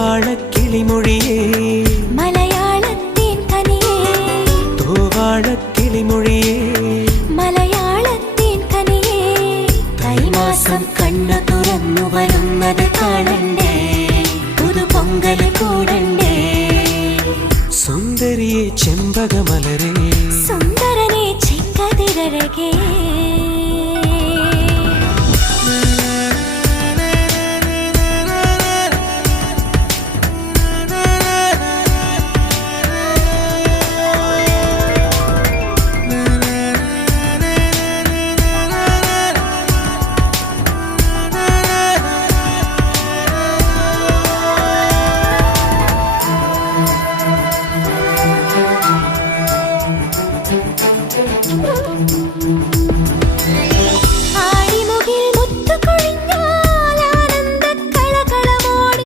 തൂവാളക്കിളിമൊഴിയേ മലയാളത്തിൻ കനിയേ തൂവാളക്കിളിമൊഴിയേ മലയാളത്തിൻ കനിയേ തൈമാസം കണ്ണു തുറന്നു വരുന്നത് കാണണ്ടേ പുതുപൊങ്കൽ കൂടണ്ടേ സുന്ദരിയെ ചെമ്പകമലരേ സുന്ദരനെ ചെങ്കതിരഴകേ